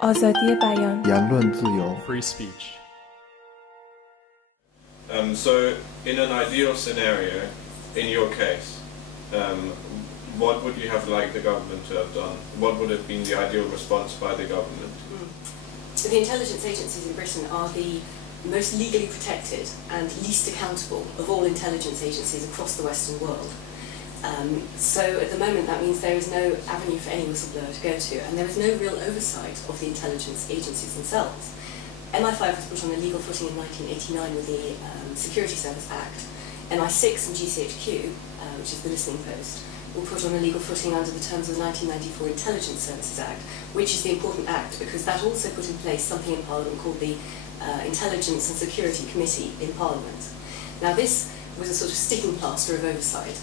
آزادی بیان言论自由 free speech. So, in an ideal scenario, in your case, what would you have liked the government to have done? What would have been the ideal response by the government? So the intelligence agencies in Britain are the most legally protected and least accountable of all intelligence agencies across the Western world. So at the moment that means there is no avenue for any whistleblower to go to, and there is no real oversight of the intelligence agencies themselves. MI5 was put on a legal footing in 1989 with the Security Service Act. MI6 and GCHQ, which is the listening post, were put on a legal footing under the terms of the 1994 Intelligence Services Act, which is the important act because that also put in place something in Parliament called the Intelligence and Security Committee in Parliament. Now this was a sort of sticking plaster of oversight,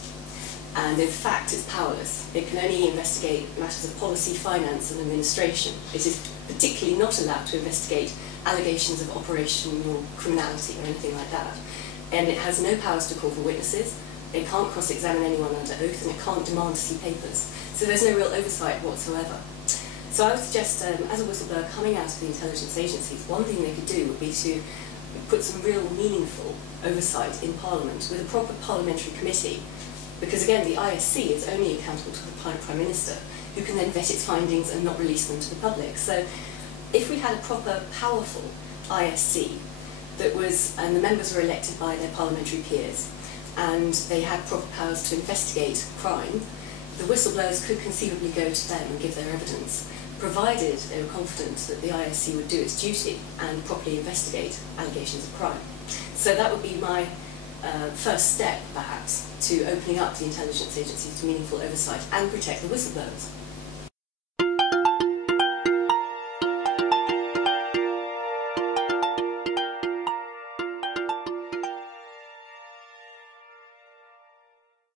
and in fact it's powerless. It can only investigate matters of policy, finance and administration. It is particularly not allowed to investigate allegations of operational criminality or anything like that. And it has no powers to call for witnesses, it can't cross-examine anyone under oath, and it can't demand to see papers. So there's no real oversight whatsoever. So I would suggest, as a whistleblower coming out of the intelligence agencies, one thing they could do would be to put some real meaningful oversight in Parliament with a proper parliamentary committee, because again the ISC is only accountable to the Prime Minister, who can then vet its findings and not release them to the public. So if we had a proper, powerful ISC that was, and the members were elected by their parliamentary peers, and they had proper powers to investigate crime, the whistleblowers could conceivably go to them and give their evidence, provided they were confident that the ISC would do its duty and properly investigate allegations of crime. So that would be my first step, perhaps, to opening up the intelligence agencies to meaningful oversight and protect the whistleblowers.